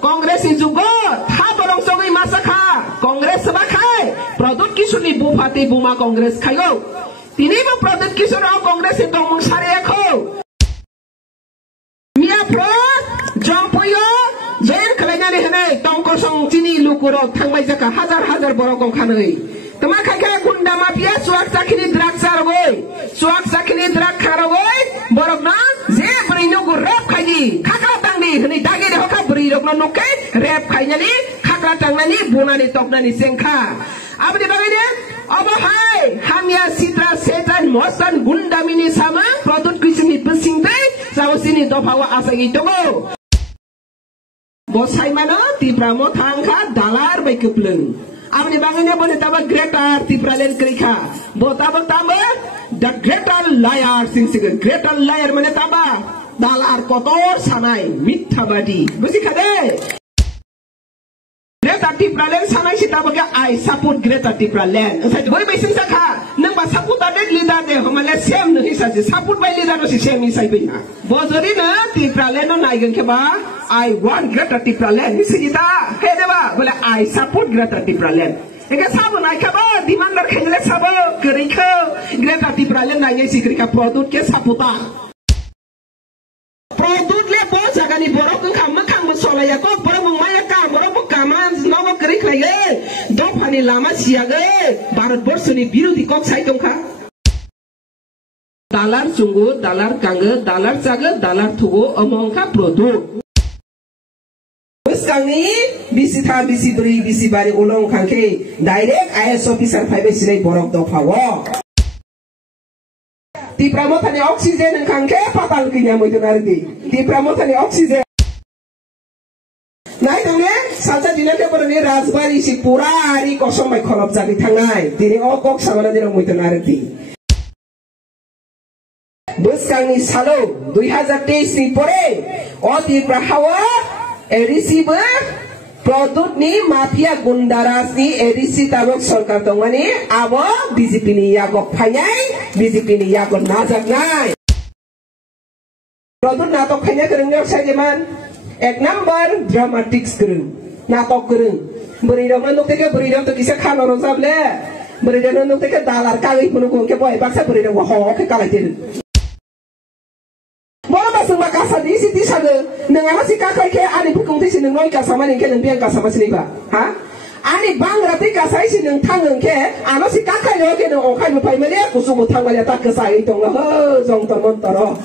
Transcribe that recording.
Kongres juga tak tolong sogi masa kah Kongres sebagai produk kisuni bupati buma Kongres kayo tini bu produk kisuni Kongres itu mengsari aku mia pro jompoyo jair kalanya ni hene tongkol song tini lukuro tangbai jaka hazar borokong kanai teman kakek gunda mafia suak sakini drak sarogoi suak sakini drak karogoi borok na je berinyo gu rap kaji kakak tangdi hene dagi de hoka beri rok na nuke rap kainya ni kakak tangna ni buna ni tokna ni sengka apa di bawah ni apa hai hamia sitra setan mosan gunda mini sama produk kisimi pesing deh sama sini dopawa asa itu go bosai mana tibramo tangka dalar baik keplen apa di bawah ni boleh tambah greater tibralen kerika boleh tambah the greater liar sing greater liar mana tambah dalar kotor sanai mithabadi bersih kade Greta Tipralen sana kita baga I support Greta Tipralen. Saya boleh besim sakha. Nang ba support ada leader deh. Hamale same nahi saja. Support by leader no si same isai bina. Bozori na Tipralen no naigan ke ba. I want Greta Tipralen. Isi kita. Hei deba. Boleh I support Greta Tipralen. Eka sabo naik ke ba. Demand berkenal sabo. Kerika Greta Tipralen naiknya si kerika produk ke saputa. Produk le bos agak ni borok engkau makan musola ya kau borok mengmaya kam borok bukaman nogo kerik lagi dopani lama siaga barat borsuni biru di kok saya kongka dalar sungguh dalar kangge dalar caga dalar tugu omongka produk bos kami bisi tham bisi beri bisi bari ulong kangke direct IS officer 5 sini borok dopawo di pramotani oksigen kangke patal kinya mojo nardi di pramotani oksigen naik dongnya salsa dinake berani rasbari si pura hari kosong mai kolop jadi tangai dini okok sama nanti mojo nardi bus kami salo 2023 ni pore o di prahawa receiver produk ni mafia gundaras ni edisi tabok सरकार tongani abo BJP ni yago phanyai BJP ni yago najak nai produk natok phanyai kerengnya sajeman ek number dramatics kereng natok kereng beridam nuk teke beridam to kisa khano rosable beridam nuk teke dalar kali punu ke boy baksa beridam ho ke kalatir Bola makasa di sini saja, nengar si kakak ke ani pukung di sini noi kasama ni ke nembian kasama sini ba, ha? Ani bang rati kasai sini tangan ke, ano si kakak yo ke nong okai mupai melia kusung utang melia tak kesai itu ngah, zong termontor.